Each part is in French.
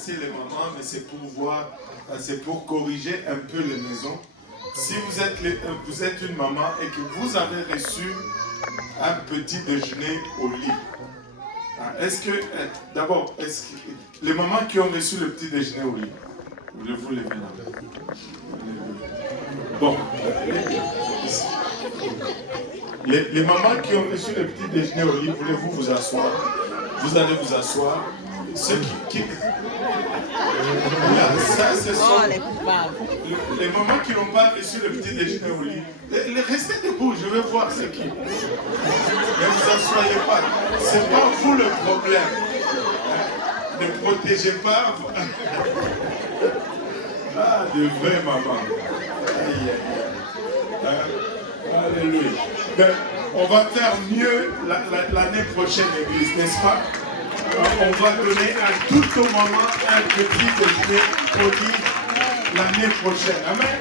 remercier les mamans, mais c'est pour voir, c'est pour corriger un peu les maisons. Si vous êtes une maman et que vous avez reçu un petit déjeuner au lit, est-ce que, d'abord, les mamans qui ont reçu le petit déjeuner au lit, voulez-vous lever là? Bon, les mamans qui ont reçu le petit déjeuner au lit, voulez-vous vous asseoir? Vous allez vous asseoir. Ceux qui... Là, ça, ce sont les mamans qui n'ont pas reçu le petit déjeuner au lit. Restez debout, je vais voir ce qui. Ne vous assoyez pas. Ce n'est pas vous le problème. Ne protégez pas. Ah, de vraies mamans. Aïe, aïe, aïe. Alléluia. Ben, on va faire mieux l'année prochaine, Église, n'est-ce pas? On va donner à toutes nos mamans un petit déjeuner au lit l'année prochaine. Amen.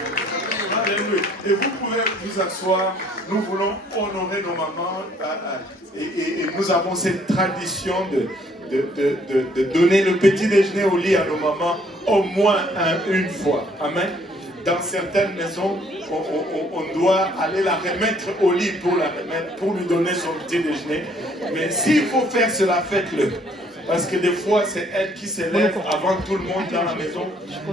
Alléluia. Et vous pouvez vous asseoir. Nous voulons honorer nos mamans et nous avons cette tradition de donner le petit déjeuner au lit à nos mamans au moins une fois. Amen. Dans certaines maisons, on doit aller la remettre au lit pour lui donner son petit déjeuner. Mais s'il faut faire cela, faites-le. Parce que des fois, c'est elle qui s'élève avant tout le monde dans la maison.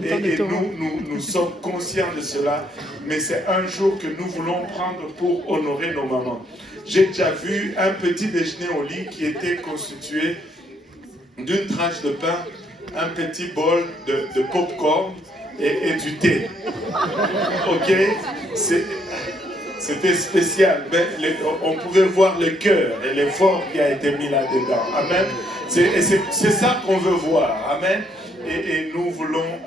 Et nous sommes conscients de cela. Mais c'est un jour que nous voulons prendre pour honorer nos mamans. J'ai déjà vu un petit déjeuner au lit qui était constitué d'une tranche de pain, un petit bol de popcorn et du thé. Ok? C'était spécial. Mais on pouvait voir le cœur et l'effort qui a été mis là-dedans. Amen. C'est ça qu'on veut voir. Amen. Et nous voulons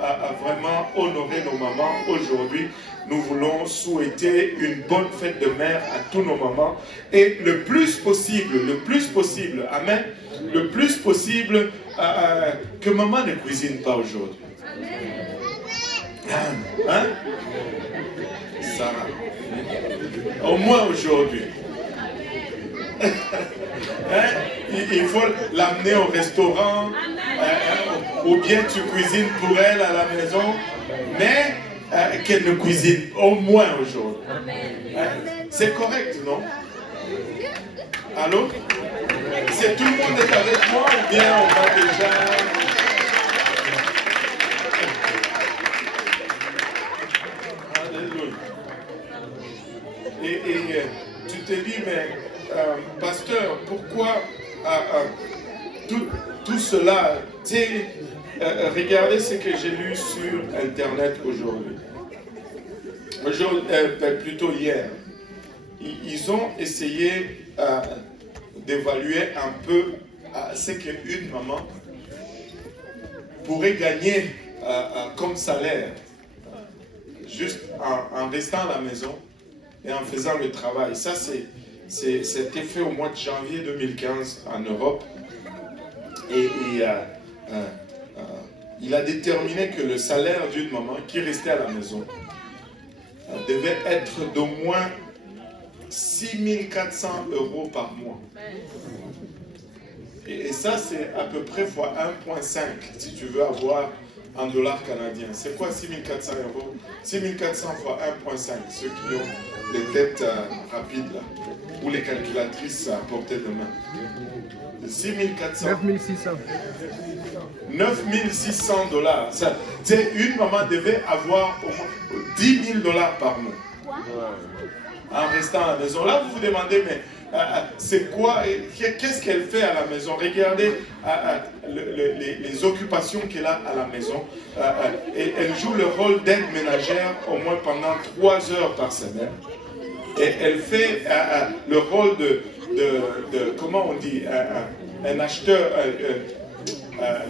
vraiment honorer nos mamans aujourd'hui. Nous voulons souhaiter une bonne fête de mère à tous nos mamans. Et le plus possible, amen, le plus possible que maman ne cuisine pas aujourd'hui. Hein? Sarah. Au moins aujourd'hui. Il faut l'amener au restaurant, ou bien tu cuisines pour elle à la maison, mais qu'elle ne cuisine au moins aujourd'hui. C'est correct, non? Allô? C'est tout le monde est avec moi ou bien on va déjà... Et tu te dis, mais pasteur, pourquoi tout cela? Regardez ce que j'ai lu sur Internet aujourd'hui. Plutôt hier. Ils ont essayé d'évaluer un peu ce qu'une maman pourrait gagner comme salaire, juste en restant à la maison et en faisant le travail. Ça, c'était fait au mois de janvier 2015 en Europe. Et il a déterminé que le salaire d'une maman qui restait à la maison devait être d'au moins 6 400 € par mois. Et ça, c'est à peu près fois 1,5 si tu veux avoir en dollars canadiens. C'est quoi 6 400 €? 6 400 fois 1,5, ceux qui ont les têtes rapides là, ou les calculatrices à portée de main. 6 400. 9 600. 9 600 $. Une maman devait avoir au moins 10 000 $ par mois. En restant à la maison. Là, vous vous demandez, mais c'est quoi, qu'est-ce qu'elle fait à la maison? Regardez les occupations qu'elle a à la maison. Et elle joue le rôle d'aide ménagère au moins pendant 3 heures par semaine. Et elle fait le rôle de comment on dit, un acheteur,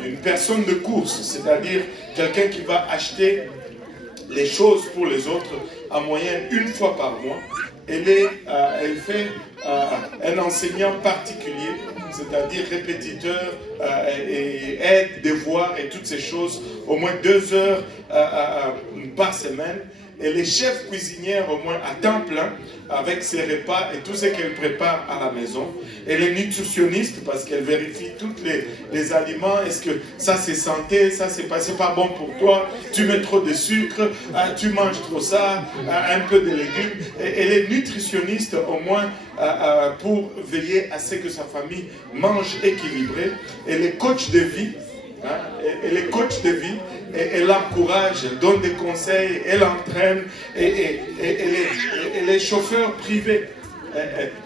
une personne de course, c'est-à-dire quelqu'un qui va acheter les choses pour les autres en moyenne une fois par mois. Elle fait un enseignant particulier, c'est-à-dire répétiteur, et aide, devoir et toutes ces choses, au moins 2 heures par semaine. Elle est chef cuisinière au moins à temps plein avec ses repas et tout ce qu'elle prépare à la maison. Elle est nutritionniste parce qu'elle vérifie tous les aliments. Est-ce que ça c'est santé, ça c'est pas bon pour toi, tu mets trop de sucre, tu manges trop ça, un peu de légumes. Et elle est nutritionniste au moins pour veiller à ce que sa famille mange équilibré. Elle est coach de vie. Elle est coach de vie, et elle encourage, elle donne des conseils, elle entraîne, et elle est chauffeur privé.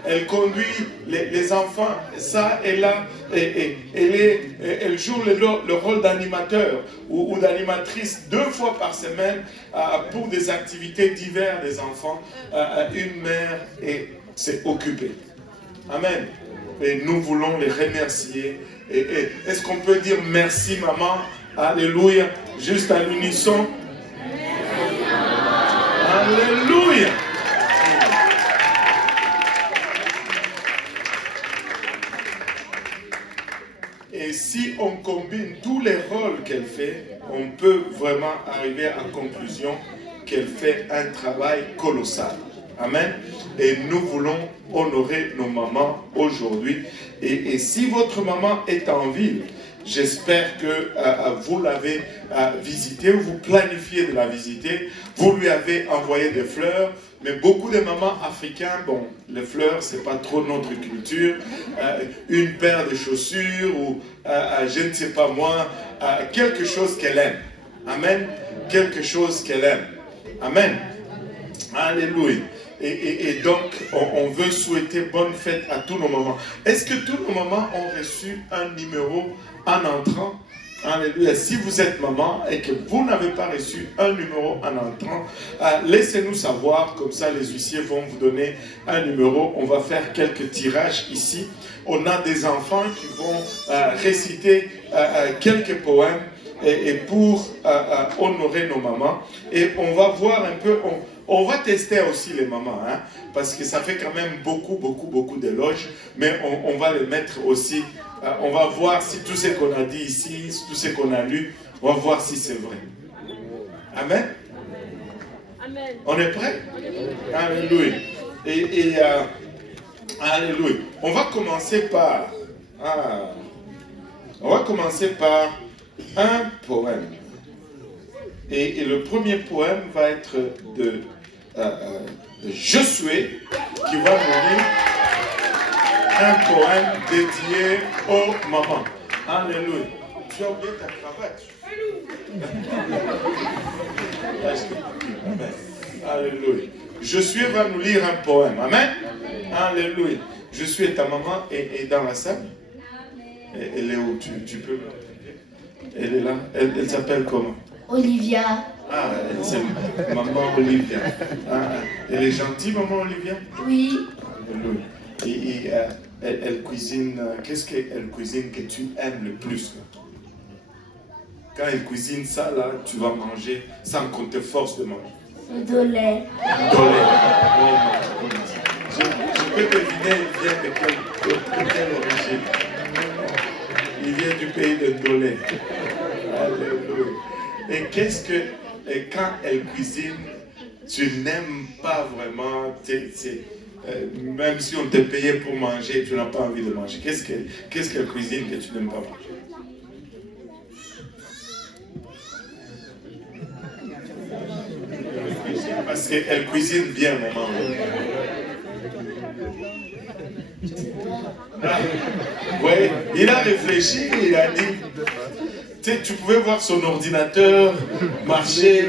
Elle conduit les enfants, ça et là, elle joue le rôle d'animateur ou d'animatrice 2 fois par semaine pour des activités diverses des enfants. Une mère s'est occupée. Amen. Et nous voulons les remercier. Est-ce qu'on peut dire merci maman? Alléluia. Juste à l'unisson. Alléluia. Et si on combine tous les rôles qu'elle fait, on peut vraiment arriver à la conclusion qu'elle fait un travail colossal. Amen. Et nous voulons honorer nos mamans aujourd'hui. Et si votre maman est en ville, j'espère que vous l'avez visitée, ou vous planifiez de la visiter. Vous lui avez envoyé des fleurs. Mais beaucoup de mamans africaines, bon, les fleurs, c'est pas trop notre culture. Une paire de chaussures ou je ne sais pas moi, quelque chose qu'elle aime. Amen. Quelque chose qu'elle aime. Amen. Alléluia. Et donc, on veut souhaiter bonne fête à tous nos mamans. Est-ce que tous nos mamans ont reçu un numéro en entrant? Alléluia. Si vous êtes maman et que vous n'avez pas reçu un numéro en entrant, laissez-nous savoir, comme ça les huissiers vont vous donner un numéro. On va faire quelques tirages ici. On a des enfants qui vont réciter quelques poèmes et pour honorer nos mamans. Et on va voir un peu... On va tester aussi les mamans, hein, parce que ça fait quand même beaucoup d'éloges, mais on va les mettre aussi, on va voir si tout ce qu'on a dit ici, tout ce qu'on a lu, on va voir si c'est vrai. Amen. Amen. On est prêt? Alléluia. Alléluia. On va commencer par un poème. Et le premier poème va être de Josué, qui va nous lire un poème dédié aux mamans. Alléluia. Tu as oublié ta cravate. Alléluia. Josué va nous lire un poème. Amen. Alléluia. Josué, ta maman est dans la salle. Elle est où? Tu peux. Elle est là. Elle s'appelle comment? Olivia. Ah, c'est maman Olivia. Elle est gentille, maman Olivia? Oui. Et elle cuisine. Qu'est-ce qu'elle cuisine que tu aimes le plus? Quand elle cuisine ça, là, tu vas manger sans qu'on te force de manger. De lait. Je peux deviner, il vient de quelle origine? Il vient du pays de Dolé. Alléluia. Et quand elle cuisine, tu n'aimes pas vraiment, même si on te payait pour manger, tu n'as pas envie de manger. Qu'est-ce qu'elle cuisine que tu n'aimes pas manger? Parce qu'elle cuisine bien, maman. Oui, il a réfléchi, il a dit, tu pouvais voir son ordinateur marcher,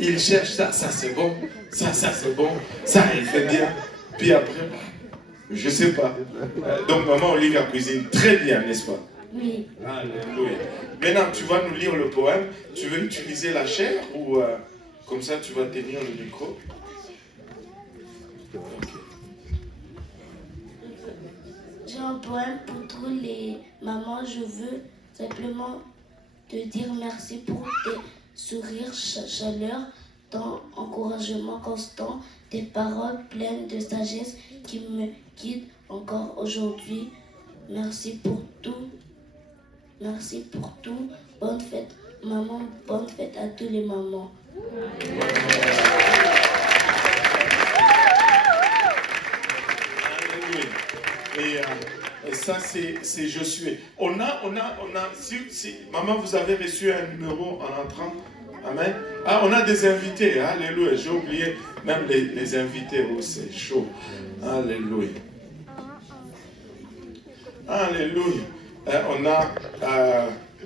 il cherche ça c'est bon, ça c'est bon, ça il fait bien. Puis après, je sais pas. Donc maman Olivia cuisine très bien, n'est-ce pas? Oui. Alléluia. Maintenant, tu vas nous lire le poème. Tu veux utiliser la chair ou comme ça tu vas tenir le micro? J'ai un poème pour tous les mamans. Je veux simplement te dire merci pour tes sourires, chaleur, ton encouragement constant, tes paroles pleines de sagesse qui me guident encore aujourd'hui. Merci pour tout. Merci pour tout. Bonne fête, maman. Bonne fête à tous les mamans. ça c'est Josué. Si, maman, vous avez reçu un numéro en entrant. Amen. Ah, on a des invités. Alléluia. J'ai oublié même les invités. Oh, c'est chaud. Alléluia. Alléluia. On a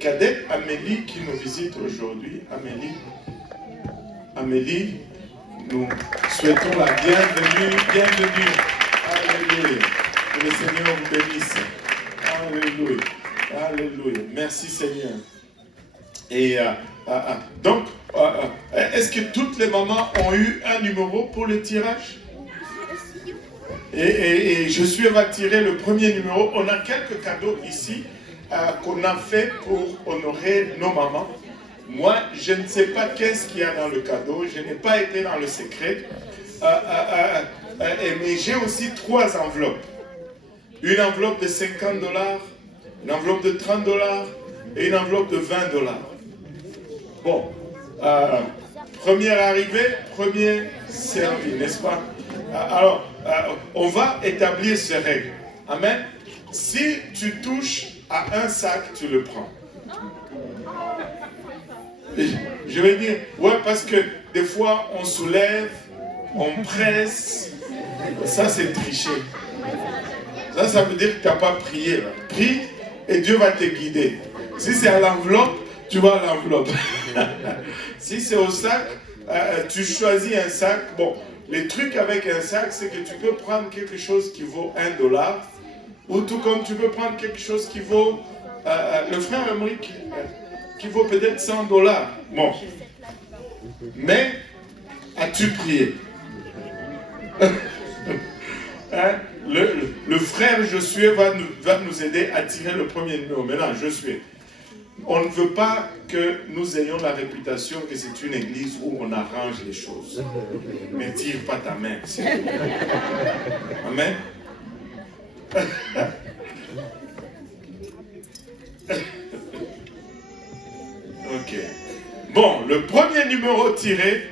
Cadette Amélie qui nous visite aujourd'hui. Amélie, nous souhaitons la bienvenue. Bienvenue. Alléluia. Que le Seigneur vous bénisse. Alléluia. Alléluia. Merci Seigneur. Et donc, est-ce que toutes les mamans ont eu un numéro pour le tirage? Et Josué va tirer le premier numéro. On a quelques cadeaux ici qu'on a fait pour honorer nos mamans. Moi, je ne sais pas qu'est-ce qu'il y a dans le cadeau. Je n'ai pas été dans le secret. Mais j'ai aussi 3 enveloppes. Une enveloppe de $50, une enveloppe de $30 et une enveloppe de $20. Bon, première arrivée, premier servi, n'est-ce pas? Alors, on va établir ces règles. Amen. Si tu touches à un sac, tu le prends. Je vais dire, ouais, parce que des fois, on soulève, on presse. Ça, c'est tricher. Ça veut dire que tu n'as pas prié. Là. Prie et Dieu va te guider. Si c'est à l'enveloppe, tu vas à l'enveloppe. Si c'est au sac, tu choisis un sac. Bon, le truc avec un sac, c'est que tu peux prendre quelque chose qui vaut $1, ou tout comme tu peux prendre quelque chose qui vaut, le frère Emric, qui vaut peut-être $100. Bon. Mais, as-tu prié? Hein? Le frère Josué va nous aider à tirer le premier numéro. Maintenant, Josué, on ne veut pas que nous ayons la réputation que c'est une église où on arrange les choses. Mais tire pas ta main. Amen. Ok. Bon, le premier numéro tiré,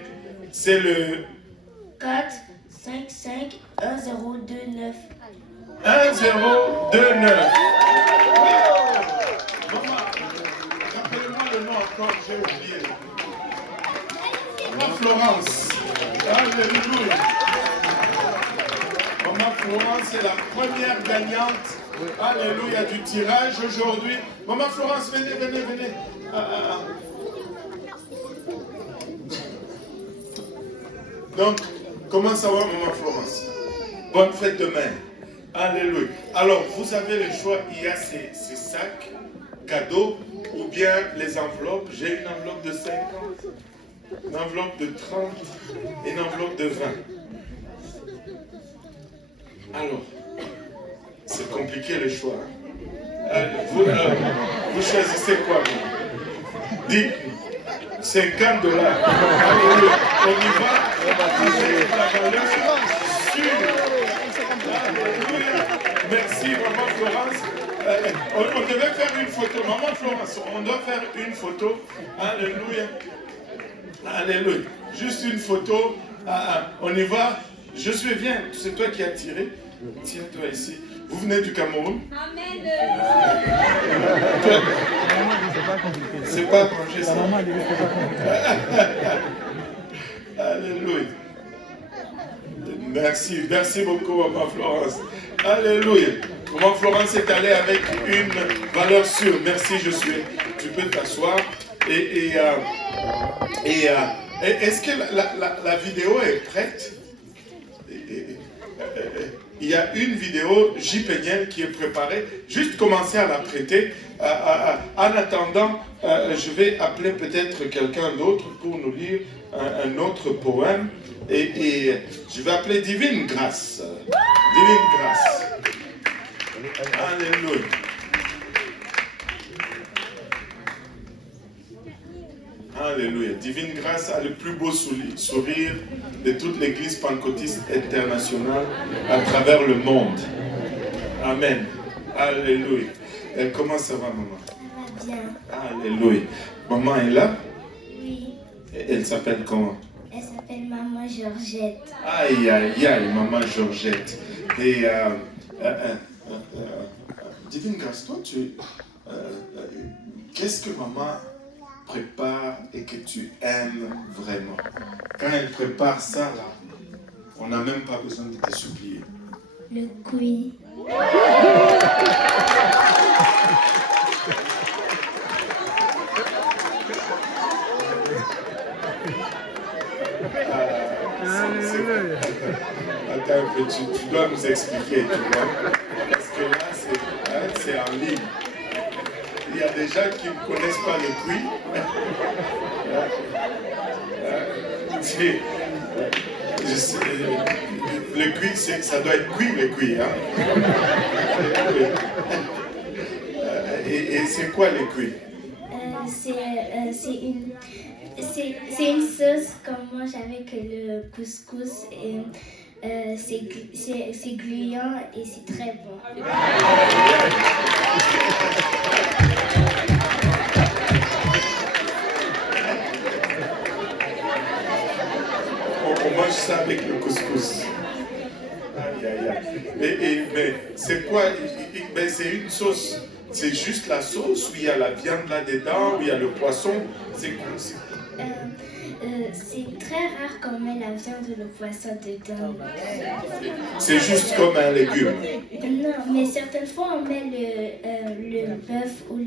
c'est le 4 5 5 1 0 2 9. 1 0 2 9. Maman, rappelez-moi le nom encore, j'ai oublié. Maman Florence. Alléluia. Maman Florence est la première gagnante. Alléluia du tirage aujourd'hui. Maman Florence, venez. Donc, comment ça va, Maman Florence? Bonne fête demain. Alléluia. Alors, vous avez le choix. Il y a ces sacs cadeaux ou bien les enveloppes. J'ai une enveloppe de 50, une enveloppe de 30 et une enveloppe de 20. Alors, c'est compliqué le choix. Vous choisissez quoi? Dites $50. Alléluia. On y va. Avec la valeur sûre. Alléluia. Merci, Maman Florence. On devait faire une photo. Maman Florence, on doit faire une photo. Alléluia. Alléluia. Juste une photo. On y va. Je suis bien. C'est toi qui as tiré. Tiens-toi ici. Vous venez du Cameroun? Amen. C'est pas congé ça. Alléluia. Merci beaucoup, Maman Florence. Alléluia. Maman Florence est allée avec une valeur sûre. Merci, Josué. Tu peux t'asseoir. Est-ce que la vidéo est prête? Il y a une vidéo J. Peniel qui est préparée. Juste commencer à la prêter. En attendant, je vais appeler peut-être quelqu'un d'autre pour nous lire un autre poème. Et je vais appeler Divine Grâce. Divine Grâce. Alléluia. Alléluia. Divine Grâce a le plus beau sourire de toute l'église pentecôtiste internationale à travers le monde. Amen. Alléluia. Et comment ça va, maman? Ça va bien. Alléluia. Maman est là? Oui. Et elle s'appelle comment? Elle s'appelle Maman Georgette. Aïe, Maman Georgette. Et Divine Grâce, toi, qu'est-ce que maman prépare et que tu aimes vraiment? Quand elle prépare ça, là, on n'a même pas besoin de te supplier. Le cuit. Attends un peu, tu dois nous expliquer, tu vois. Parce que là, c'est en ligne. Il y a des gens qui ne connaissent pas le cuit. Le cuit, ça doit être cuit, le cuit. Hein? Et c'est quoi le cuit? C'est une sauce qu'on mange avec le couscous. Et, c'est gluant et c'est très bon. On mange ça avec le couscous. Aïe, aïe, aïe. Mais c'est quoi? C'est une sauce. C'est juste la sauce où il y a la viande là-dedans, où il y a le poisson. C'est quoi? C'est très rare qu'on met la viande ou le poisson dedans. C'est juste comme un légume. Non, mais certaines fois on met le bœuf ou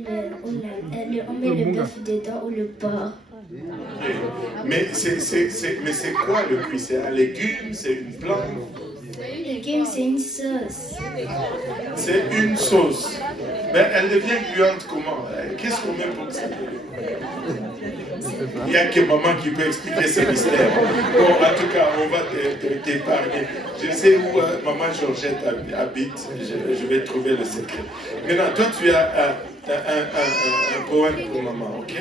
on met le bœuf dedans ou le porc. Mais c'est quoi le cuit? C'est un légume? C'est une plante? Le légume, c'est une sauce. C'est une sauce. Mais elle devient gluante comment? Qu'est-ce qu'on met pour que ça devienne? Il n'y a que maman qui peut expliquer ce mystère. Bon, en tout cas, on va t'épargner. Je sais où maman Georgette habite. Je vais trouver le secret. Maintenant, toi, tu as un poème pour maman, ok?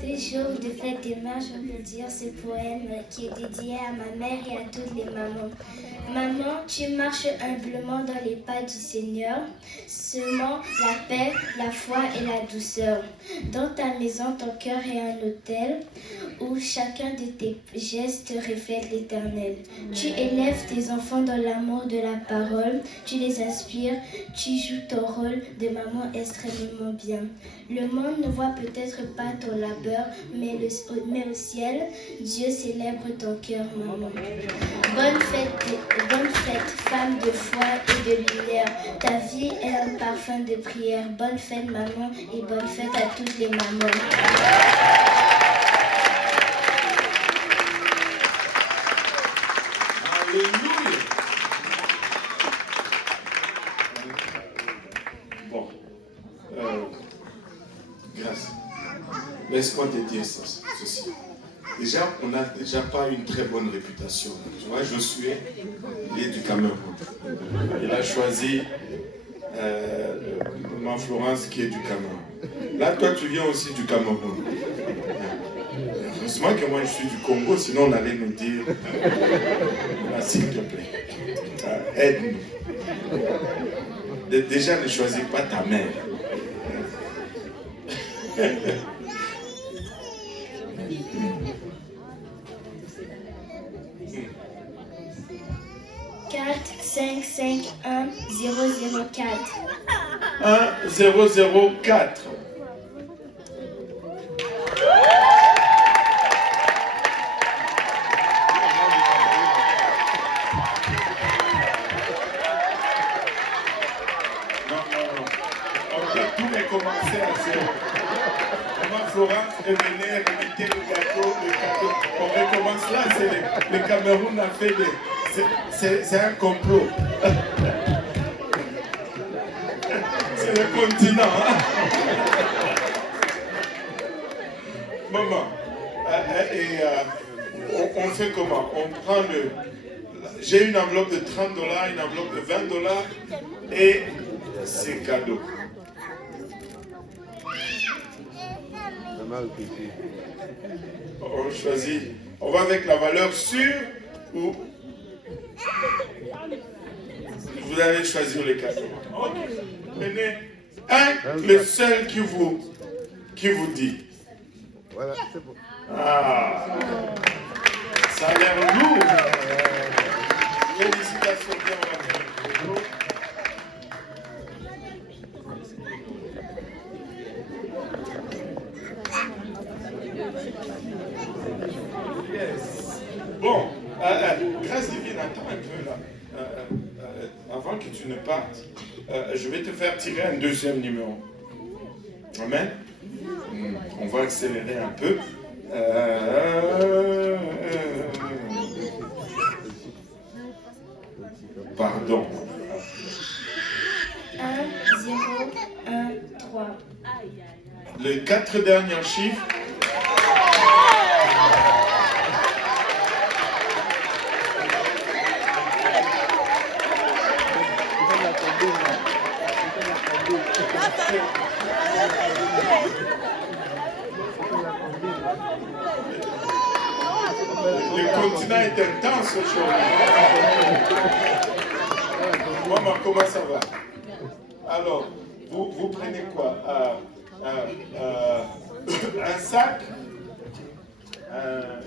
Ces jours de fête des mères, je veux dire ce poème qui est dédié à ma mère et à toutes les mamans. Maman, tu marches humblement dans les pas du Seigneur, semant la paix, la foi et la douceur. Dans ta maison, ton cœur est un autel où chacun de tes gestes reflète l'Éternel. Tu élèves tes enfants dans l'amour de la parole, tu les inspires, tu joues ton rôle de maman extrêmement bien. Le monde ne voit peut-être pas ton labeur, mais au ciel, Dieu célèbre ton cœur, maman. Bonne fête, femme de foi et de lumière. Ta vie est un parfum de prière. Bonne fête, maman, et bonne fête à toutes les mamans. Alléluia. Bon. Grâce. Laisse-moi te dire ceci. Déjà, on n'a déjà pas une très bonne réputation. Tu vois, Josué, il est du Cameroun. Il a choisi maman Florence qui est du Cameroun. Là, toi, tu viens aussi du Cameroun. Heureusement que moi, je suis du Congo, sinon on allait nous dire, s'il te plaît, aide-nous. Déjà, ne choisis pas ta mère. 1004. Non. Ok, tout est commencé à zéro. Maman Florence revenait, remettait le gâteau. On recommence là, le Cameroun a fait des... C'est un complot. C'est le continent. Hein? Maman, on fait comment? On prend le... J'ai une enveloppe de $30, une enveloppe de $20 et c'est cadeau. On choisit. On va avec la valeur sûre ou... Vous allez choisir les cadeaux. Okay. Prenez le seul qui vous dit. Voilà, c'est bon. Ah, ça a l'air lourd. Félicitations, bien. Bon, grâce divine, attends un peu là. Avant que tu ne partes, je vais te faire tirer un deuxième numéro. Amen. On va accélérer un peu. Pardon. 1, 0, 1, 3. Les 4 derniers chiffres. Le continent est intense aujourd'hui. Maman, comment ça va? Alors, vous prenez quoi? Un sac,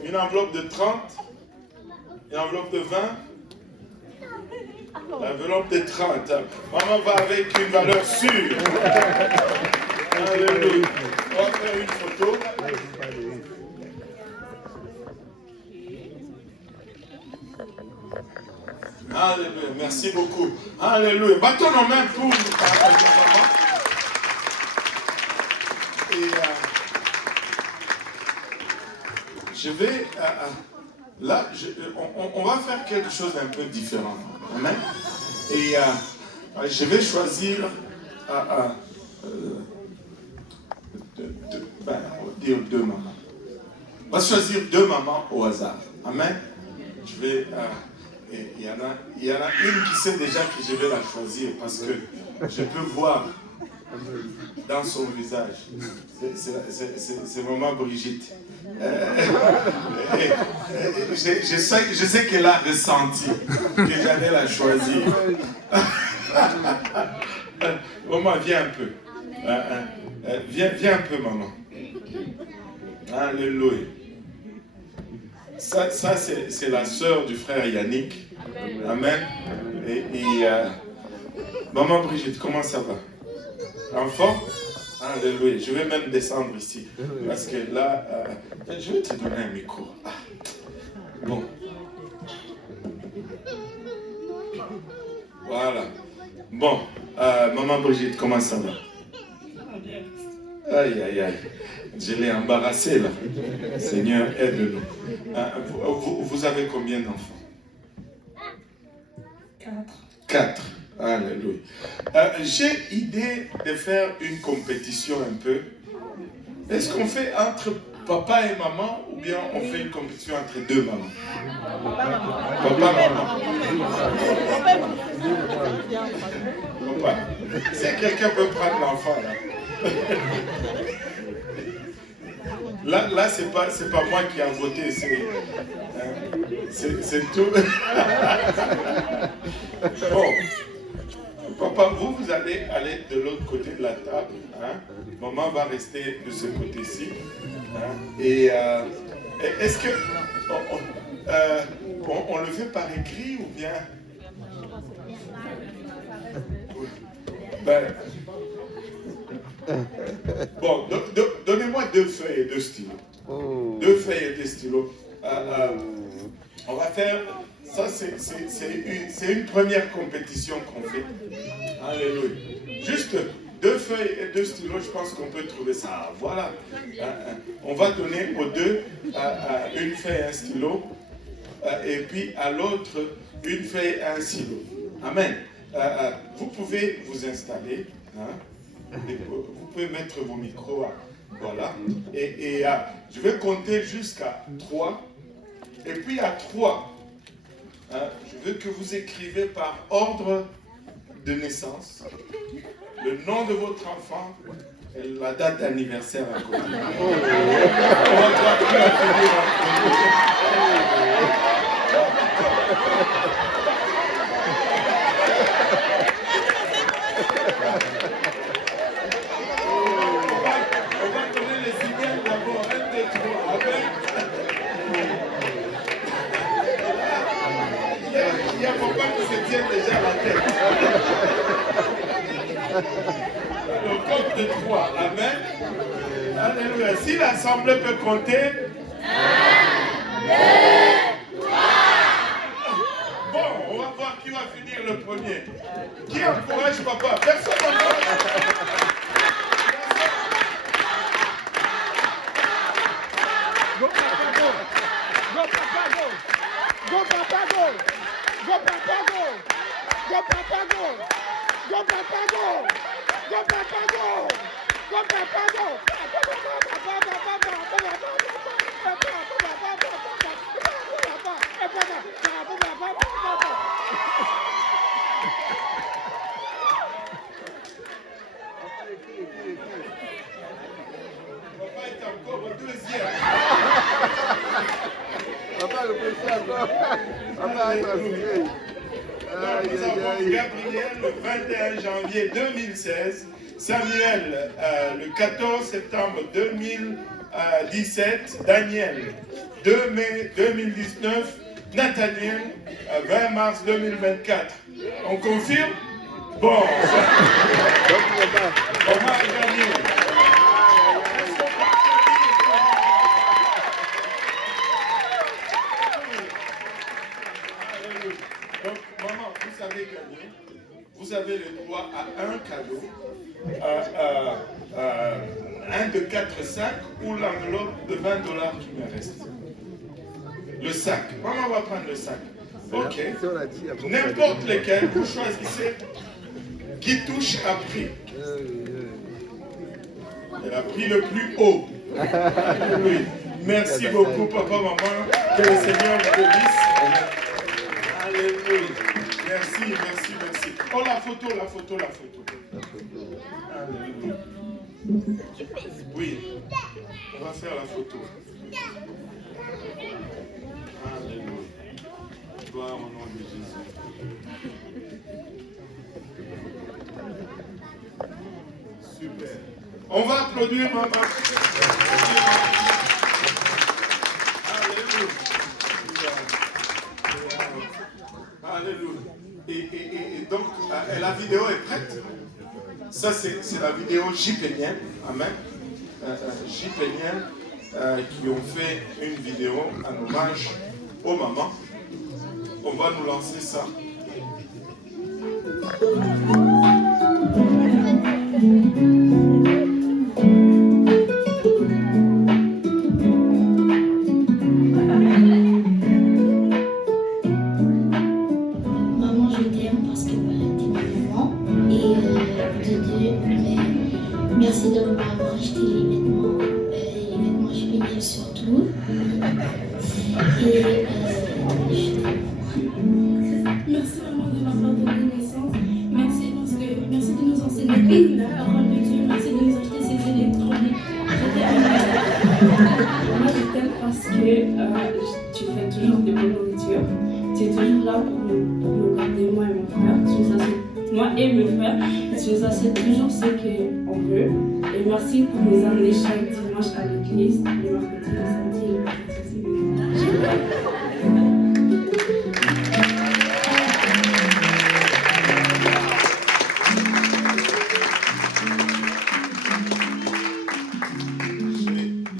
une enveloppe de 30, une enveloppe de 20, l'enveloppe de 30. Maman va avec une valeur sûre. Alléluia. On va faire une photo. Alléluia. Merci beaucoup. Alléluia. Battons nos mains pour maman. Et je vais... là, on va faire quelque chose d'un peu différent. Amen. Et je vais choisir... deux mamans. On va choisir 2 mamans au hasard. Amen. Je vais... il y en a une qui sait déjà que je vais la choisir parce que je peux voir dans son visage. C'est maman Brigitte. Je sais qu'elle a ressenti que j'allais la choisir. Maman, viens un peu. Viens un peu, maman. Alléluia. Ça c'est la sœur du frère Yannick. Amen. Et maman Brigitte, comment ça va? En forme? Alléluia. Je vais même descendre ici. Parce que là, je vais te donner un micro. Bon. Voilà. Bon, maman Brigitte, comment ça va? Aïe, aïe, aïe. Je l'ai embarrassé là. Seigneur, aide-nous. Vous avez combien d'enfants? 4. Alléluia. J'ai idée de faire une compétition un peu. Est-ce qu'on fait entre papa et maman ou bien on fait une compétition entre 2 mamans? Papa, maman. Papa. Si quelqu'un peut prendre l'enfant là. Là, c'est pas moi qui a voté, c'est tout. Bon, papa, vous allez aller de l'autre côté de la table. Hein? Maman va rester de ce côté-ci. Hein? Et est-ce que on le fait par écrit ou bien? Ben, bon, donnez-moi 2 feuilles et 2 stylos. 2 feuilles et 2 stylos. On va faire, ça c'est une première compétition qu'on fait. Alléluia. Juste 2 feuilles et 2 stylos, je pense qu'on peut trouver ça. Voilà. On va donner aux 2 une feuille et un stylo. Et puis à l'autre, une feuille et un stylo. Amen. Vous pouvez vous installer. Hein? Vous pouvez mettre vos micros. Voilà. Et je vais compter jusqu'à 3. Et puis à 3, je veux que vous écrivez par ordre de naissance le nom de votre enfant et la date d'anniversaire à côté. On va donner les signaux d'abord. 1, 2, 3. Amen. Il y a papa qui se tient déjà la tête. Le compte de 3. Amen. Alléluia. Si l'assemblée peut compter. 1, 2, 3. le premier. Qui encourage papa? Personne n'encourage. Go, Papa, go! Go, Papa, go! Go, Papa, go! Go, Papa, go! Go, Papa, go! Go, Papa, go! Go, Papa, go! Go, Papa, go! Papa est encore au deuxième. Papa, le petit encore. Papa, attends. Donc, nous avons Gabriel le 21 janvier 2016, Samuel le 14 septembre 2017, Daniel 2 mai 2019, Nathaniel 20 mars 2024. On confirme? Bon, on va gagner. Donc, maman, vous avez gagné. Vous avez le droit à un cadeau, un de 4 sacs ou l'enveloppe de $20 qui me reste. Le sac. Maman va prendre le sac. Ok. N'importe lequel, vous choisissez qui touche a pris. Elle a pris le plus haut. Oui. Merci beaucoup, papa, maman. Que le Seigneur vous bénisse. Alléluia. Merci, merci, merci. Oh, la photo. Alléluia. Oui, on va faire la photo. Alléluia. Gloire au nom de Jésus. Super. On va applaudir maman. Alléluia. Alléluia. Et donc, la vidéo est prête. Ça, c'est la vidéo J-Péniel. Amen. J-Péniel qui ont fait une vidéo en hommage aux mamans. On va nous lancer ça. Maman, je t'aime parce que t'es ma maman. Et merci de m'avoir acheté les vêtements J-Péniel surtout. Et je t'aime. Merci maman de m'avoir donné naissance. Merci de nous enseigner la parole de Dieu. Merci de nous acheter ces électroniques. Moi je t'aime parce que tu fais toujours de bonnes nourritures. Tu es toujours là pour nous garder, moi et mon frère. Moi et mes frères. Tu nous achètes toujours ce qu'on veut. Et merci pour nous amener chaque dimanche à l'église, le mercredi, le samedi et le vendredi. Je t'aime.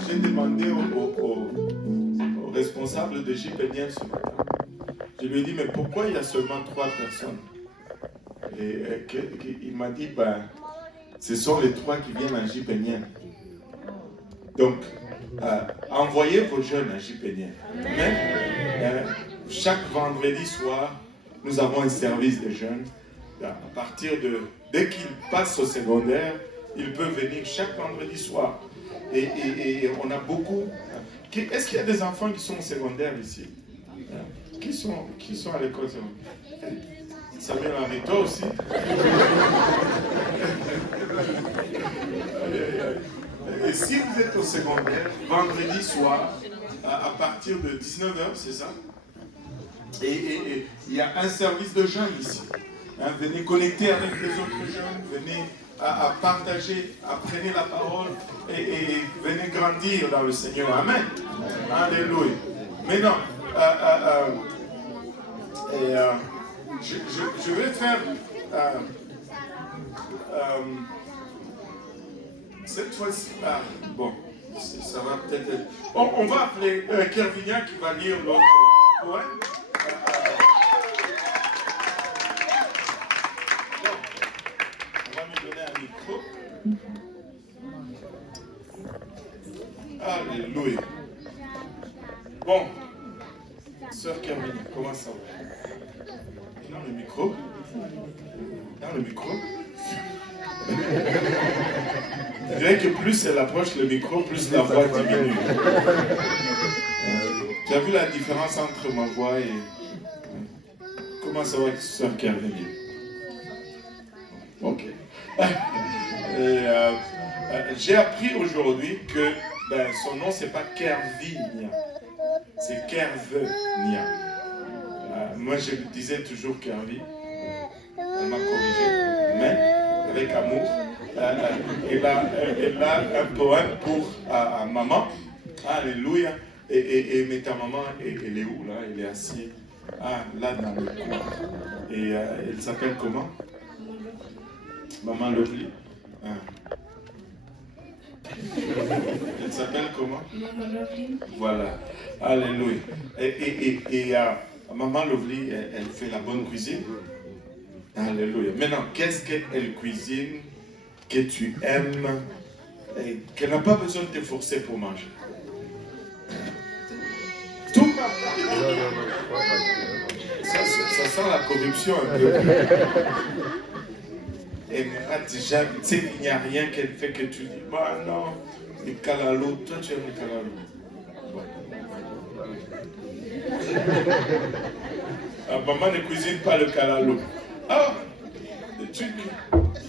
J'ai demandé au responsable de J-Péniel ce matin. Je lui ai dit, mais pourquoi il y a seulement 3 personnes? Et il m'a dit, ben, ce sont les 3 qui viennent à J-Péniel. Donc, envoyez vos jeunes à J-Péniel. Chaque vendredi soir, nous avons un service de jeunes. À partir de, dès qu'ils passent au secondaire, ils peuvent venir chaque vendredi soir. Et on a beaucoup. Est-ce qu'il y a des enfants qui sont au secondaire ici? Qui sont à l'école secondaire? Samuel Henry, toi aussi? Et si vous êtes au secondaire, vendredi soir, à partir de 19h, c'est ça? Et il y a un service de jeunes ici. Venez connecter avec les autres jeunes, venez à partager, apprenez la parole et venez grandir dans le Seigneur. Amen. Alléluia. Maintenant, je vais faire cette fois-ci. Bon, ça va peut-être être. On va appeler Kervinia qui va lire l'autre poème. Alléluia. Bon, sœur Carmine, comment ça va? Dans le micro. Dans le micro. Je dirais que plus elle approche le micro, plus la voix diminue. Tu as vu la différence entre ma voix et... Comment ça va, sœur Carmine? Ok. J'ai appris aujourd'hui que son nom, c'est pas Kervinia, c'est Kervenia. Moi, je disais toujours Kervi. Elle m'a corrigé, mais avec amour. Elle a un poème pour maman. Alléluia. Mais ta maman, elle est où là? Elle est assise. Là dans le coin. Et elle s'appelle comment? Maman Lovely. Elle s'appelle comment? Maman Lovely. Voilà. Alléluia. Et Maman Lovely, elle fait la bonne cuisine. Alléluia. Maintenant, qu'est-ce qu'elle cuisine que tu aimes et qu'elle n'a pas besoin de te forcer pour manger? Tout. Ça sent la corruption un peu. Et déjà, tu sais, il n'y a rien qu'elle fait que tu dis, bah non, les calalou, toi tu aimes les calalou. Maman ne cuisine pas le calalou.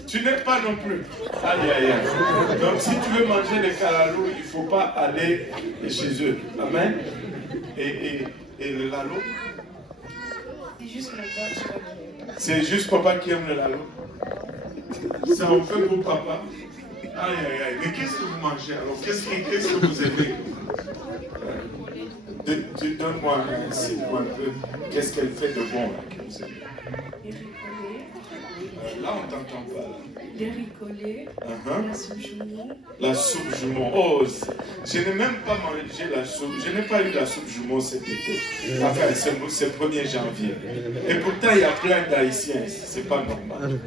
Tu n'aimes pas non plus. Aïe, aïe, aïe. Donc si tu veux manger les calalou, il ne faut pas aller chez eux. Amen. Et le lalo? C'est juste le gars. C'est juste papa qui aime le lalo. Ça en fait pour papa. Aïe, aïe, aïe. Mais qu'est-ce que vous mangez alors? Qu'est-ce que vous aimez? Donne-moi un peu. Qu'est-ce qu'elle fait de bon là que vous aimez? Les ricolés. Là, on t'entend pas. Là. Les ricolés. La soupe jumeau. La soupe jumeau. Oh, je n'ai même pas mangé la soupe. Je n'ai pas eu la soupe jumeau cet été. Enfin, c'est le 1er janvier. Et pourtant, il y a plein d'Haïtiens ici. C'est pas normal.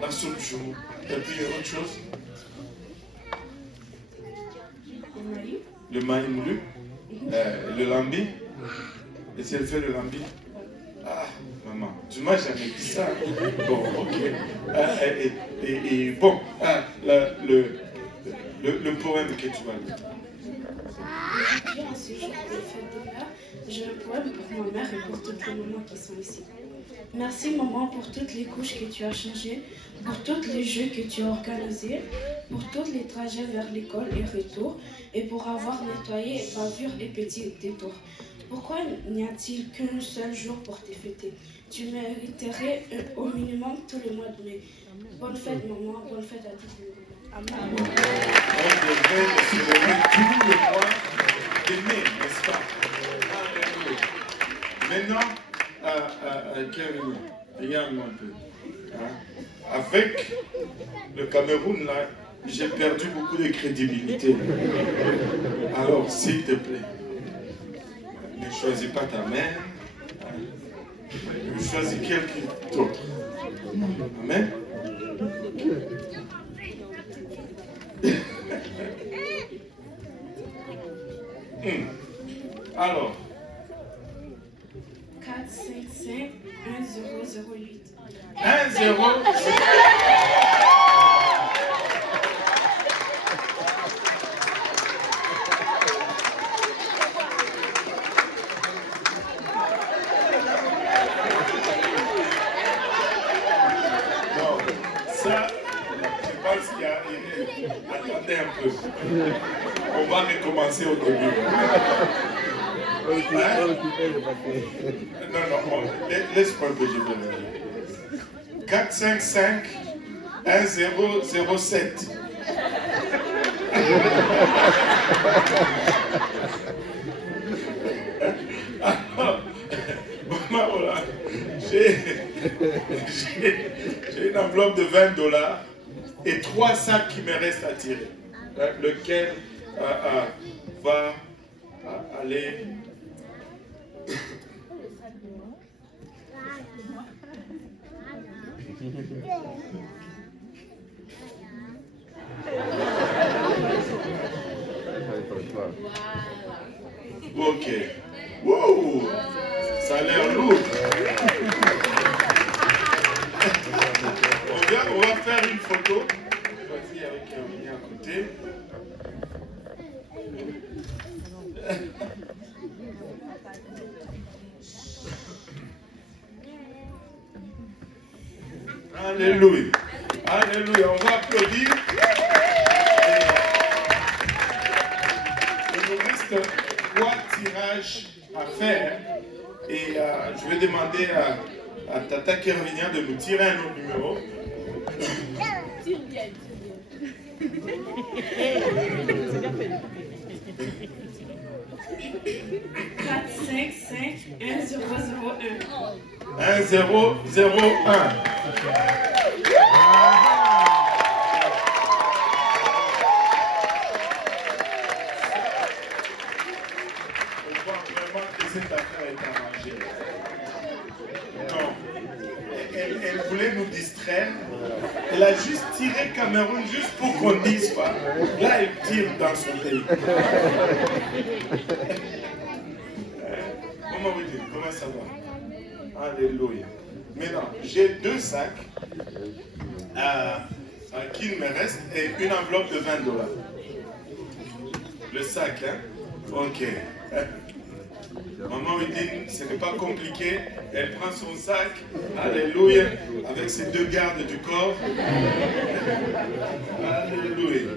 La soupe jumeau. Et puis, autre chose? Le maïs moulu. Le lambi. Et si elle fait le lambi? Maman, tu m'as jamais dit ça. Bon, ok. Bon, le poème que tu vas lire. Aujourd'hui, en ce jour de fête des mères, j'ai un poème pour ma mère et pour toutes les mamans qui sont ici. Merci maman pour toutes les couches que tu as changées, pour tous les jeux que tu as organisés, pour tous les trajets vers l'école et retour, et pour avoir nettoyé bavures et petits détours. Pourquoi n'y a-t-il qu'un seul jour pour te fêter? Tu mériterais au minimum tout le mois de mai. Bonne fête maman, bonne fête à toutes les mamans. Amen. On devrait célébrer tout le mois de mai, n'est-ce pas? Maintenant, Kevin, regarde-moi un peu. Avec le Cameroun, là, j'ai perdu beaucoup de crédibilité. Alors, s'il te plaît, ne choisis pas ta mère, choisis quelqu'un d'autre. Amen. Alors. 4, 5, 5, 1, 0, 0, 8. 1, 0. Attendez un peu. On va recommencer au début. Non, laisse-moi que je vais le dire. 4, 5, 5, 1, 0, 0, 7. Voilà. J'ai une enveloppe de $20 et 3 sacs qui me restent à tirer. Lequel va aller... Ok. Wow, ça a l'air lourd. On va faire une photo. Vas-y avec Herminie à côté. Alléluia. Alléluia. On va applaudir. Il nous reste 3 tirages à faire. Et je vais demander à Tata Kervinia de nous tirer un autre numéro. Tire bien. 4, 5, 5, 1, 0, 0, 1. 1, 0, 0, 1. Cette affaire est arrangée. Non. Elle voulait nous distraire. Elle a juste tiré Cameroun juste pour qu'on ne dise pas. Là, elle tire dans son pays. Comment ça va? Alléluia. Maintenant, j'ai 2 sacs qu'il me reste et une enveloppe de $20. Le sac, hein? Ok. Maman Widine, ce n'est pas compliqué. Elle prend son sac, alléluia, avec ses 2 gardes du corps. Alléluia.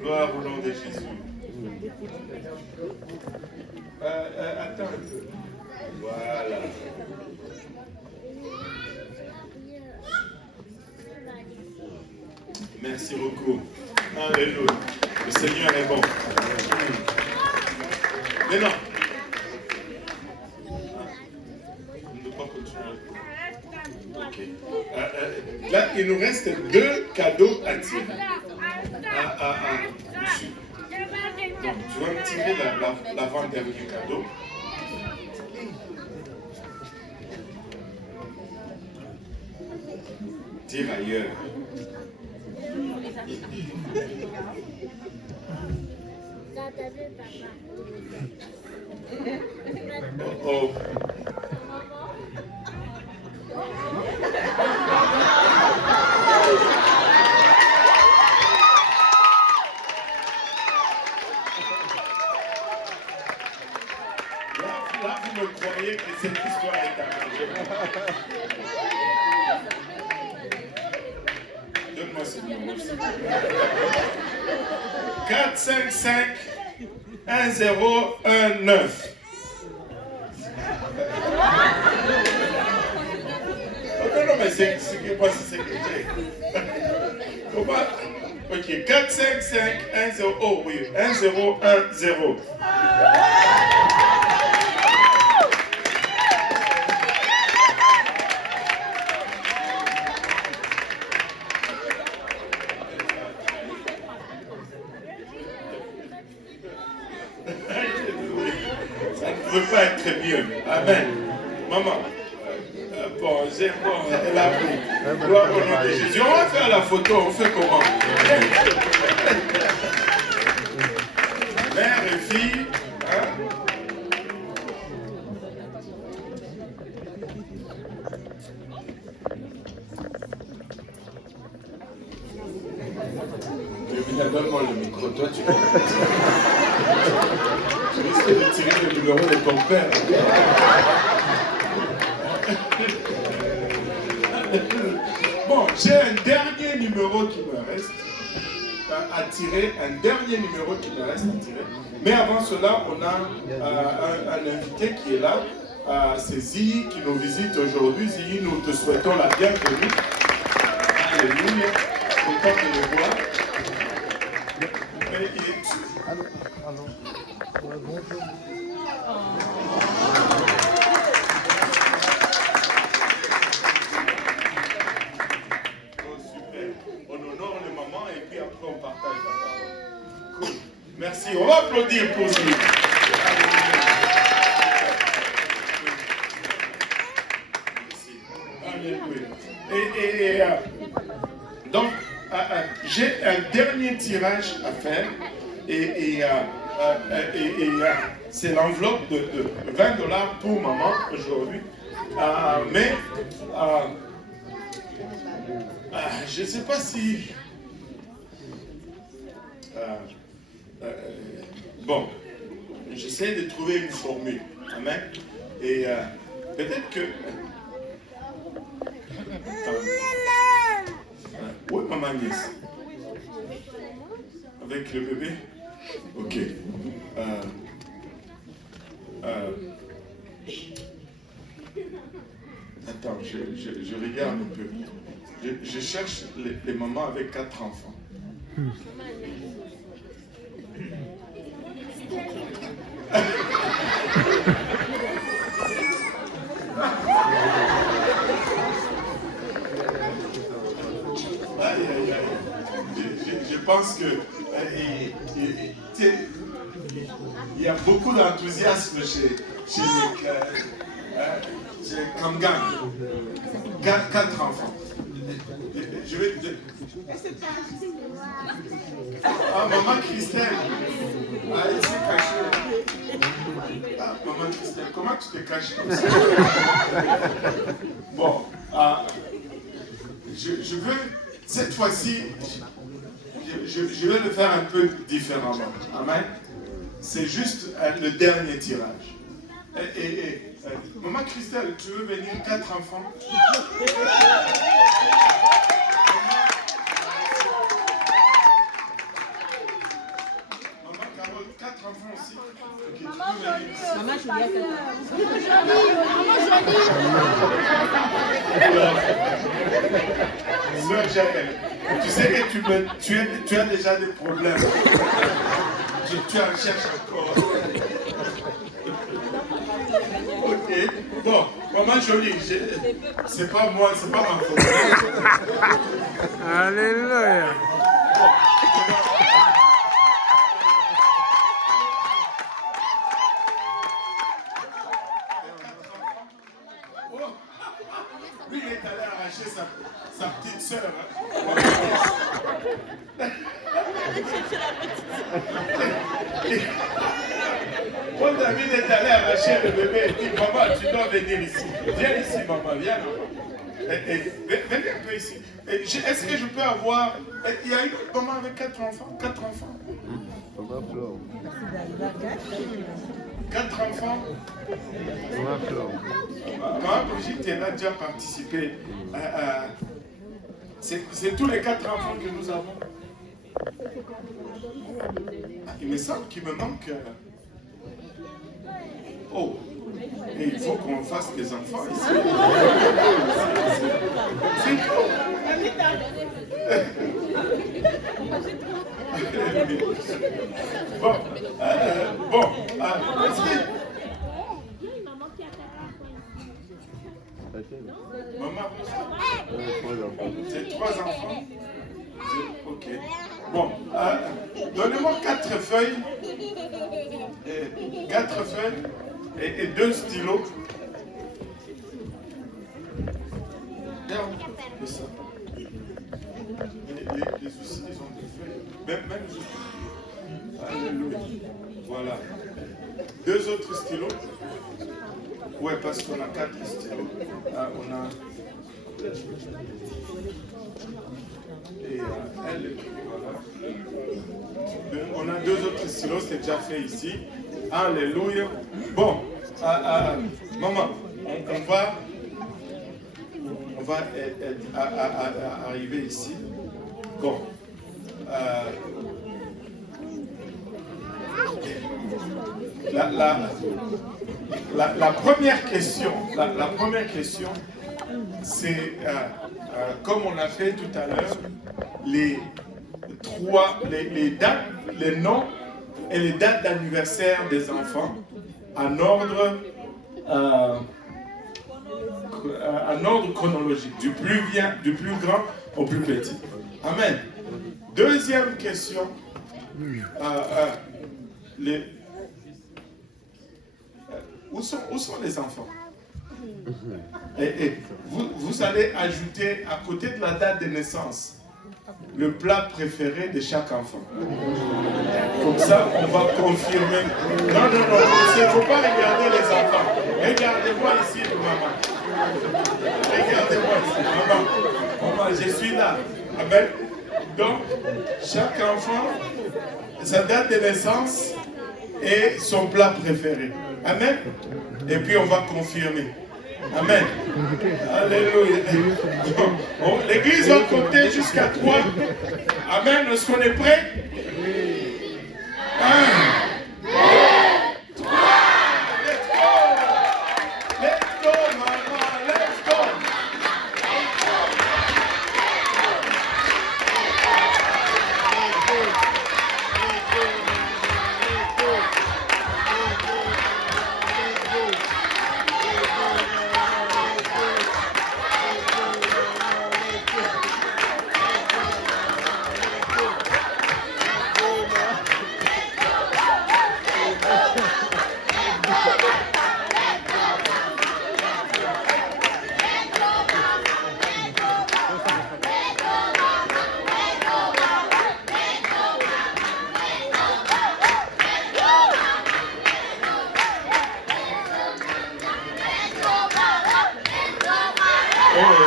Gloire au nom de Jésus. Attends un peu. Voilà. Merci beaucoup. Alléluia. Le Seigneur est bon. Mais non. Okay. Là, il nous reste 2 cadeaux à tirer. Donc, tu vas me tirer l'avant-dernier cadeau. Tire ailleurs. Oh oh. Là, vous me croyez que cette histoire est arrangée. Donne-moi ce numéro. 4, 5, 5, 1, 0, 1, 9. Non, mais c'est quoi ce secrétaire? Comment? Ok, 4, 5, 5, 1, 0. Oh oui, 1, 0, 1, 0. Ça ne peut pas être mieux. Amen. Maman. Bon, elle a pris. Gloire au nom de Jésus. On va faire la photo. On fait comment? Mère et fille. Hein? Donne-moi le micro. Toi, tu risques de tirer le numéro de ton père. Bon, j'ai un dernier numéro qui me reste à tirer, un dernier numéro qui me reste à tirer. Mais avant cela, on a un invité qui est là, c'est Ziyi qui nous visite aujourd'hui. Ziyi, nous te souhaitons la bienvenue. Alléluia, content de le voir. Allô, allô. Bonjour. On honore les mamans et puis après on partage la parole. Cool. Merci. On va applaudir pour lui. Alléluia. Donc, j'ai un dernier tirage à faire. Et c'est l'enveloppe de $20 pour maman aujourd'hui. Mais je ne sais pas si... bon, j'essaie de trouver une formule. Amen. Et peut-être que... où est maman Agnès? Avec le bébé? Ok. Attends, je regarde un peu. Je cherche les mamans avec 4 enfants. Aïe, aïe, aïe. Je pense que il y a beaucoup d'enthousiasme chez Kangan. 4 enfants. Je vais Ah, maman Christelle. Ah, elle s'est cachée. Ah, maman Christelle, comment tu te caches comme ça? Bon, je veux, cette fois-ci, je vais le faire un peu différemment. Amen. C'est juste le dernier tirage. Maman Christelle, tu veux venir 4 enfants? Maman Carole, 4 enfants aussi. Okay, maman Jolie. Maman Jolie. Sœur Jaël, tu sais que tu as déjà des problèmes. Tu en cherches encore. Ok. Bon, maman Jolie, c'est pas moi, c'est pas ma faute. Alléluia. Lui, il est allé arracher sa petite sœur. Quand David est allé arracher le bébé, il dit, maman, tu dois venir ici. Viens ici, maman, viens. Venez un peu ici. Est-ce que je peux avoir... Il y a une maman avec 4 enfants. 4 enfants. 4 enfants. Maman Brigitte, elle a déjà participé. C'est tous les 4 enfants que nous avons. Il me semble qu'il me manque... Oh, et il faut qu'on fasse des enfants ici. C'est tout. Est-ce que... Maman, c'est 3 enfants. Ok. Bon, donnez-moi 4 feuilles. 4 feuilles et 2 stylos. Regarde ça. Les soucis, ils ont des feuilles. Même Alléluia. Voilà. 2 autres stylos. Ouais, parce qu'on a 4 stylos. On a... Et elle, voilà. On a 2 autres stylos, c'est déjà fait ici. Alléluia. Bon, maman, on va arriver ici. Bon. La première question, c'est, comme on a fait tout à l'heure, les dates, les noms et les dates d'anniversaire des enfants en ordre chronologique, du plus grand au plus petit. Amen. Deuxième question. Où sont les enfants? Et vous allez ajouter à côté de la date de naissance le plat préféré de chaque enfant. Comme ça, on va confirmer. Non, il ne faut pas regarder les enfants. Regardez-moi ici, maman. Regardez-moi ici, maman. Maman, je suis là. Amen. Donc, chaque enfant, sa date de naissance et son plat préféré. Amen. Et puis, on va confirmer. Amen. Alléluia. L'église va compter jusqu'à 3. Amen. Est-ce qu'on est prêt? 1, 2, 3. Let's go. Let's go, maman. Let's go.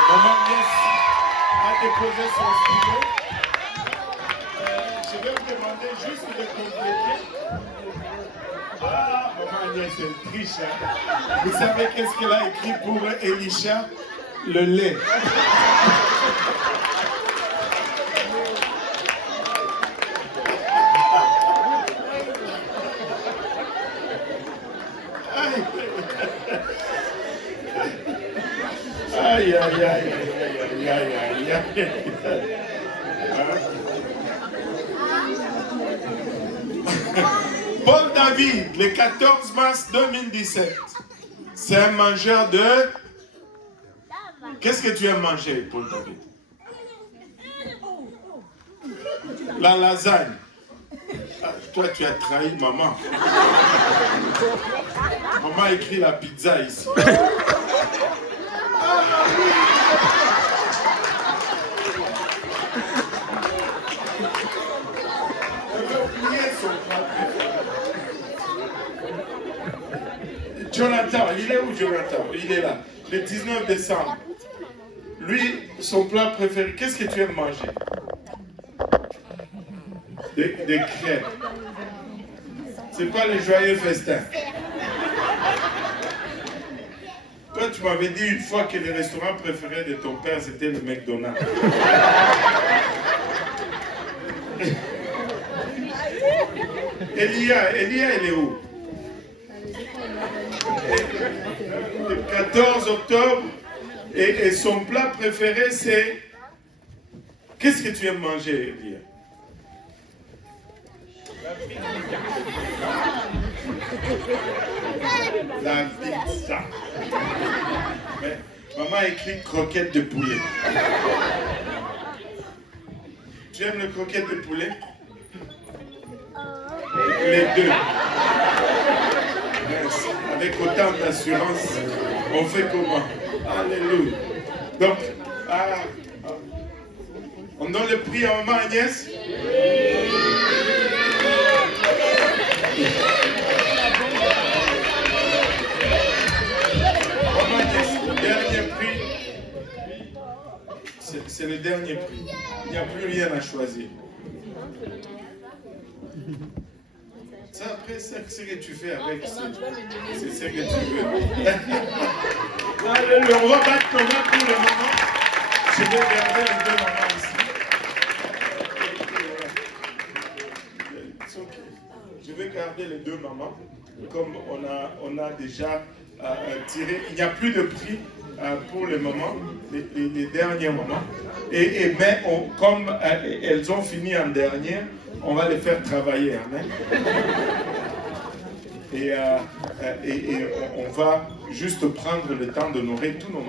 Maman Agnès a déposé son stylo. Je vais vous demander juste de compléter. Ah, maman Agnès, elle triche. Hein? Vous savez qu'est-ce qu'elle a écrit pour Elisha? Le lait. Aïe, aïe, aïe, aïe, aïe, aïe, aïe, aïe. Paul David, le 14 mars 2017, c'est un mangeur de... Qu'est-ce que tu aimes manger, Paul David? La lasagne. Ah, toi, tu as trahi maman. Maman a écrit la pizza ici. Jonathan, il est où Jonathan? Il est là. Le 19 décembre. Lui, son plat préféré, qu'est-ce que tu aimes manger? Des crêpes. C'est pas le joyeux festin. Toi, tu m'avais dit une fois que le restaurant préféré de ton père, c'était le McDonald's. Elia, elle est où? Le 14 octobre, et son plat préféré, c'est... Qu'est-ce que tu aimes manger, Elia? La pizza. Mais maman a écrit croquette de poulet. Tu aimes le croquette de poulet? Les deux. Merci. Avec autant d'assurance, on fait comment? Alléluia. Donc, on donne le prix à maman Agnès? Dernier prix, c'est le dernier prix. Il n'y a plus rien à choisir. Ça, après, c'est ce que tu fais avec. C'est ce que tu veux. Alléluia, on va battre nos mains pour le moment. Je vais garder les deux mamans ici. Je vais garder les deux mamans. Comme on a déjà tiré, il n'y a plus de prix pour les mamans, les dernières mamans. Mais comme elles ont fini en dernière, on va les faire travailler. Amen. Et on va juste prendre le temps d'honorer toutes nos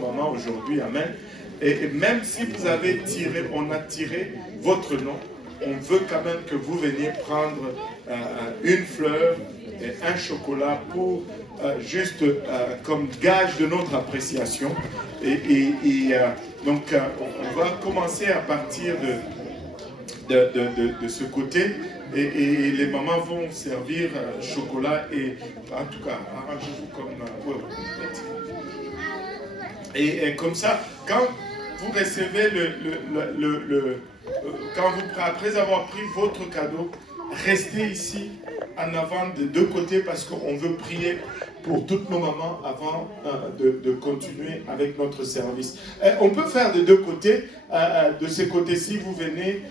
mamans aujourd'hui. Amen. Et même si vous avez tiré, on a tiré votre nom, on veut quand même que vous veniez prendre une fleur et un chocolat pour juste comme gage de notre appréciation. Donc, on va commencer à partir de ce côté. Et les mamans vont servir chocolat et en tout cas, arrangez-vous comme... Et comme ça, quand vous recevez après avoir pris votre cadeau, restez ici en avant de deux côtés parce qu'on veut prier pour toutes nos mamans avant de continuer avec notre service. On peut faire de deux côtés. De ce côté-ci, vous venez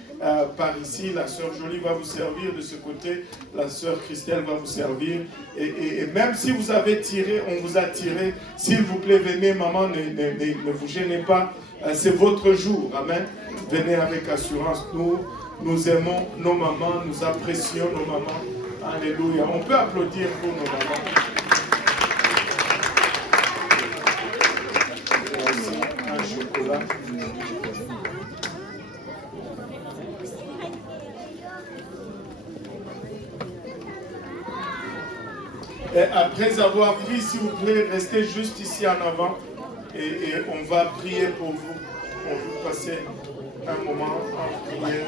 par ici, la sœur Jolie va vous servir. De ce côté, la sœur Christelle va vous servir. Et même si vous avez tiré, on vous a tiré, s'il vous plaît, venez, maman, ne vous gênez pas. C'est votre jour. Amen. Venez avec assurance. Nous aimons nos mamans, nous apprécions nos mamans. Alléluia. On peut applaudir pour nos mamans. Voici un chocolat. Et après avoir pris, s'il vous plaît, restez juste ici en avant et on va prier pour vous. On va passer un moment en prière.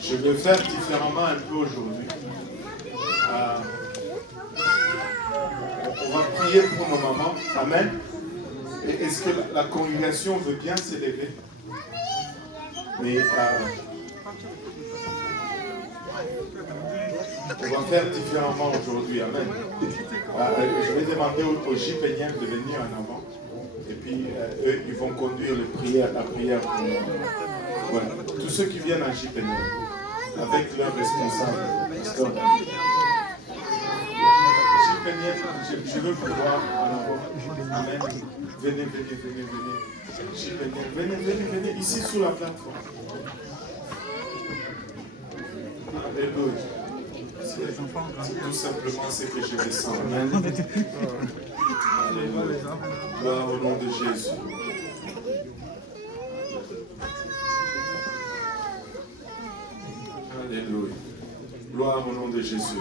Je vais faire différemment un peu aujourd'hui. On va prier pour nos mamans. Amen. Et est-ce que la congrégation veut bien s'élever? Mais on va faire différemment aujourd'hui. Amen. Je vais demander aux Jipéniens de venir en avant. Et puis, eux, ils vont conduire la prière pour nous. Voilà. Tous ceux qui viennent à Jipénien, avec leurs responsables. Jipénien, je veux vous voir en avant. Amen. Venez. Jipénien, venez ici sur la plateforme. Alléluia. C'est tout simplement ce que je ressens. Amen. Alléluia. Gloire au nom de Jésus. Alléluia. Gloire au nom de Jésus.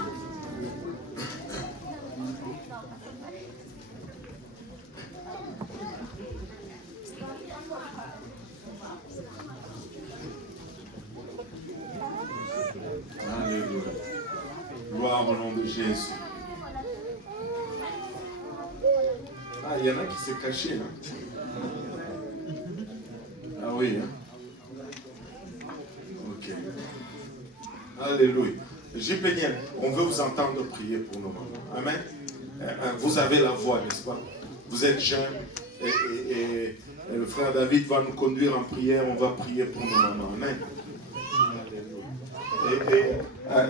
Alléluia. Gloire au nom de Jésus. Ah, il y en a qui s'est caché là. Ah oui, hein? Ok. Alléluia. Jipénien, on veut vous entendre prier pour nos mamans. Amen. Vous avez la voix, n'est-ce pas? Vous êtes jeune et le frère David va nous conduire en prière. On va prier pour nos mamans. Amen.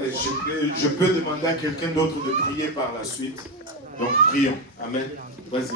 Et je peux demander à quelqu'un d'autre de prier par la suite. Donc prions. Amen. Vas-y.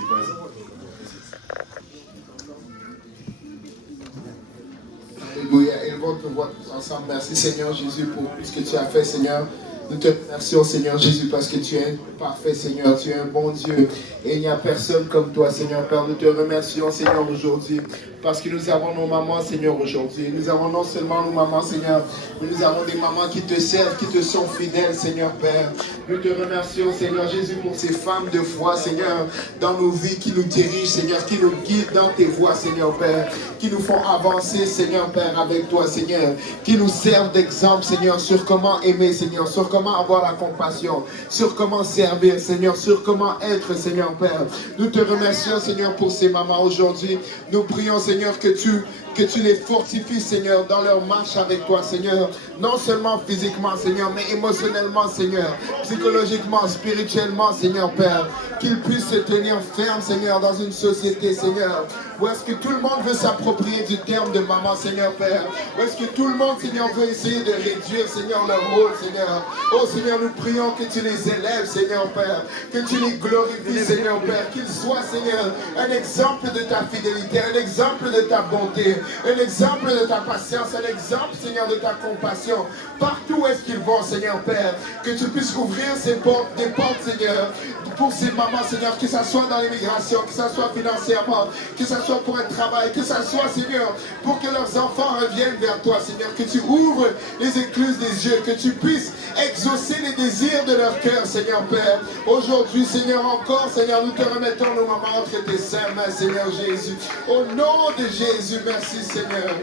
Alléluia. Élevons nos voix tous ensemble. Merci Seigneur Jésus pour tout ce que tu as fait, Seigneur. Nous te remercions, Seigneur Jésus, parce que tu es parfait, Seigneur. Tu es un bon Dieu. Et il n'y a personne comme toi, Seigneur Père. Nous te remercions, Seigneur, aujourd'hui Parce que nous avons nos mamans, Seigneur, aujourd'hui. Nous avons non seulement nos mamans, Seigneur, mais nous avons des mamans qui te servent, qui te sont fidèles, Seigneur Père. Nous te remercions, Seigneur Jésus, pour ces femmes de foi, Seigneur, dans nos vies, qui nous dirigent, Seigneur, qui nous guident dans tes voies, Seigneur Père, qui nous font avancer, Seigneur Père, avec toi, Seigneur, qui nous servent d'exemple, Seigneur, sur comment aimer, Seigneur, sur comment avoir la compassion, sur comment servir, Seigneur, sur comment être, Seigneur Père. Nous te remercions, Seigneur, pour ces mamans aujourd'hui. Nous prions, Seigneur, que tu les fortifies, Seigneur, dans leur marche avec toi, Seigneur. Non seulement physiquement, Seigneur, mais émotionnellement, Seigneur. Psychologiquement, spirituellement, Seigneur Père. Qu'ils puissent se tenir fermes, Seigneur, dans une société, Seigneur, où est-ce que tout le monde veut s'approprier du terme de maman, Seigneur Père. Où est-ce que tout le monde, Seigneur, veut essayer de réduire, Seigneur, leur rôle, Seigneur. Oh, Seigneur, nous prions que tu les élèves, Seigneur Père. Que tu les glorifies, Seigneur Père. Qu'ils soient, Seigneur, un exemple de ta fidélité, un exemple de ta bonté, un exemple de ta patience, un exemple, Seigneur, de ta compassion. Partout où est-ce qu'ils vont, Seigneur Père. Que tu puisses ouvrir des portes, Seigneur, pour ces mamans, Seigneur, que ce soit dans l'immigration, que ce soit financièrement, que ce soit pour un travail, que ce soit, Seigneur, pour que leurs enfants reviennent vers toi, Seigneur, que tu ouvres les écluses des yeux, que tu puisses exaucer les désirs de leur cœur, Seigneur Père. Aujourd'hui, Seigneur, encore, Seigneur, nous te remettons nos mamans entre tes saintes mains, Seigneur Jésus. Au nom de Jésus, merci, Seigneur.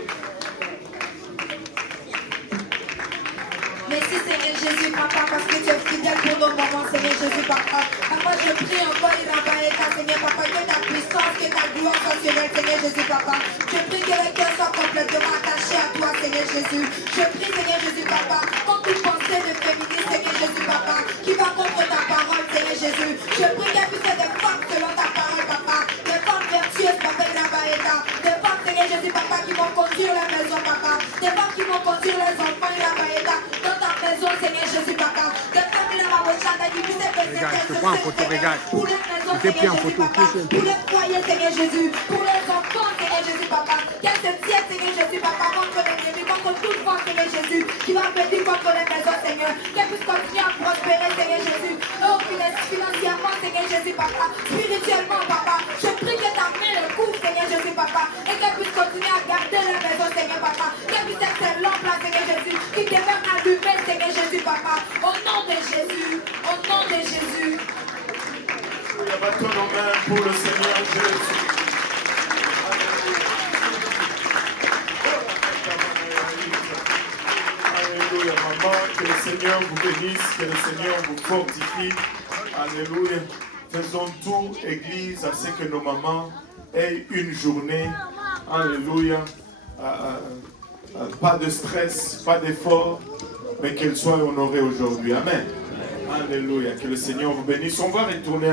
Merci Seigneur Jésus, Papa, parce que tu es fidèle pour nos moments, Seigneur Jésus, Papa. Papa, je prie encore, Seigneur, Papa, que ta puissance, que ta gloire soit sur elle, Seigneur Jésus, Papa. Je prie que le cœur soit complètement attaché à toi, Seigneur Jésus. Je prie, Seigneur Jésus, Papa, quand toute pensée de féministe, Seigneur Jésus, Papa, qui va contre ta parole, Seigneur Jésus. Je prie qu'elle puisse être des femmes selon ta parole, Papa. Des femmes vertueuses, Papa, des femmes, Seigneur Jésus, Papa, qui vont conduire la maison, Papa. Des femmes qui vont conduire les enfants, dans ta maison, Seigneur Jésus, Papa. Des femmes, qui puissent être des pour les maisons, Seigneur Jésus, Papa. Pour les foyers, Seigneur Jésus. Pour les enfants, Seigneur Jésus, Papa. Qu'elle se tienne, Seigneur Jésus, Papa, contre l'ennemi, contre toute force, Seigneur Jésus, qui va venir contre les maisons, Seigneur. Qu'elle puisse continuer à prospérer, Seigneur Jésus. Oh, financièrement, Seigneur Jésus, Papa. Spirituellement, Papa. Je prie que ta main le couvre, Seigneur Jésus, Papa. Et qu'elle puisse continuer à garder la maison, Seigneur, Papa. Qu'elle puisse être cette lampe là, Seigneur Jésus, qui demeure allumée, Seigneur Jésus, Papa. Au nom de Jésus. Au nom de Jésus. Battons nos mains pour le Seigneur Jésus. Alléluia, maman, que le Seigneur vous bénisse, que le Seigneur vous fortifie. Alléluia. Faisons tout, Église, à ce que nos mamans aient une journée. Alléluia. Pas de stress, pas d'effort, mais qu'elles soient honorées aujourd'hui. Amen. Alléluia. Que le Seigneur vous bénisse. On va retourner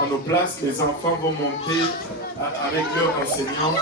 à nos places. Les enfants vont monter avec leurs enseignants.